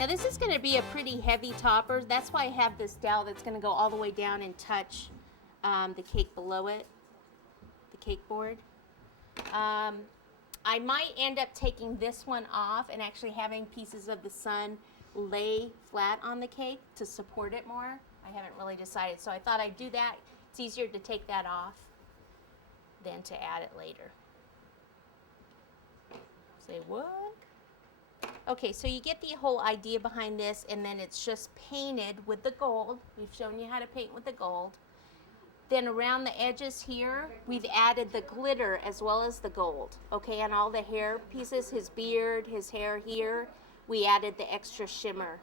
Now this is going to be a pretty heavy topper. That's why I have this dowel that's going to go all the way down and touch the cake below it, the cake board. I might end up taking this one off and actually having pieces of the sun lay flat on the cake to support it more. I haven't really decided, so I thought I'd do that. It's easier to take that off than to add it later. Say what? Okay, so you get the whole idea behind this, and then it's just painted with the gold. We've shown you how to paint with the gold. Then around the edges here, we've added the glitter as well as the gold. Okay, and all the hair pieces, his beard, his hair here, we added the extra shimmer.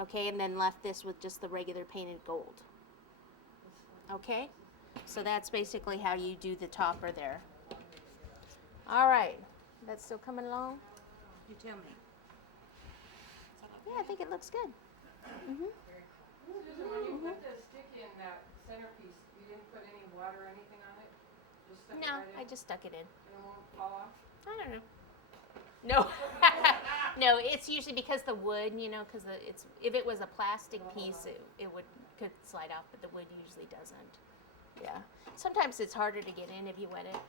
Okay, and then left this with just the regular painted gold. Okay, so that's basically how you do the topper there. All right, that's still coming along? You tell me. Yeah, I think it looks good. Susan, when you put the stick in that centerpiece, you didn't put any water or anything on it? Just stuck it No, right in? I just stuck it in. And it won't fall off? I don't know. No, no, it's usually because the wood, you know, because it's, if it was a plastic piece, it could slide off, but the wood usually doesn't. Yeah. Sometimes it's harder to get in if you wet it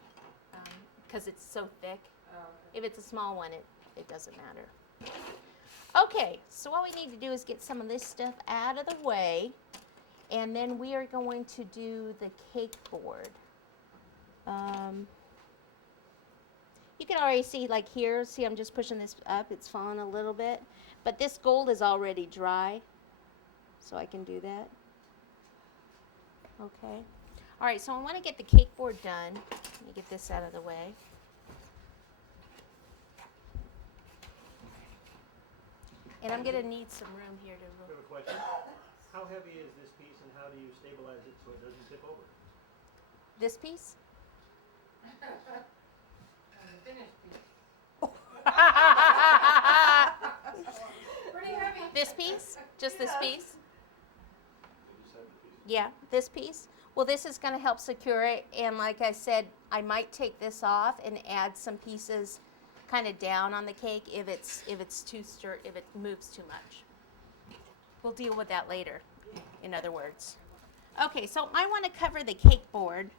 because it's so thick. Oh, okay. If it's a small one, it doesn't matter. Okay, so what we need to do is get some of this stuff out of the way, and then we are going to do the cake board. You can already see, like here, see I'm just pushing this up, it's falling a little bit, but this gold is already dry, so I can do that. Okay. All right, so I want to get the cake board done. Let me get this out of the way. And I'm going to need some room here to... I have a question. How heavy is this piece and how do you stabilize it so it doesn't tip over? This piece? The finished piece. Pretty heavy. This piece? Just this piece? You just have the piece. Yeah, this piece. Well, this is going to help secure it, and like I said, I might take this off and add some pieces kind of down on the cake if it's too if it moves too much. We'll deal with that later, in other words. Okay, so I want to cover the cake board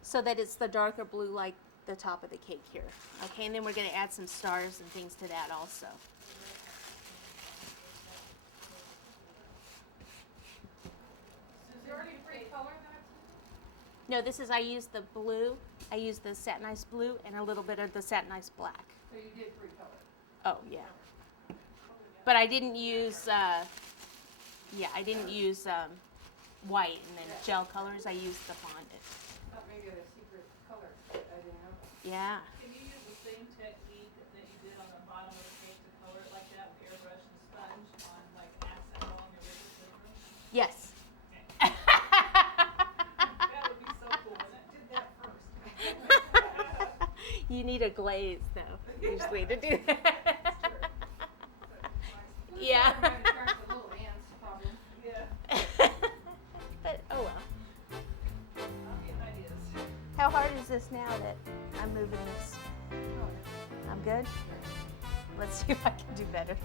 so that it's the darker blue like the top of the cake here. Okay, and then we're going to add some stars and things to that also. Is there already free color that? No, this is, I used the blue, I used the satinized blue and a little bit of the satinized black. So you did free color? Oh, yeah. But I didn't use, I didn't use white and then gel colors. I used the fondant. I thought maybe a secret color. I didn't know. Yeah. Can you use the same technique that you did on the bottom of the cake to color it like that with airbrush and sponge on like accent along your rigid paper? Yes. That would be so cool. And I did that first. You need a glaze, though, usually, to do that. Yeah. Everybody starts with little ants problem. Yeah, But, oh well. I'm getting ideas. How hard is this now that I'm moving this? I'm good? Let's see if I can do better.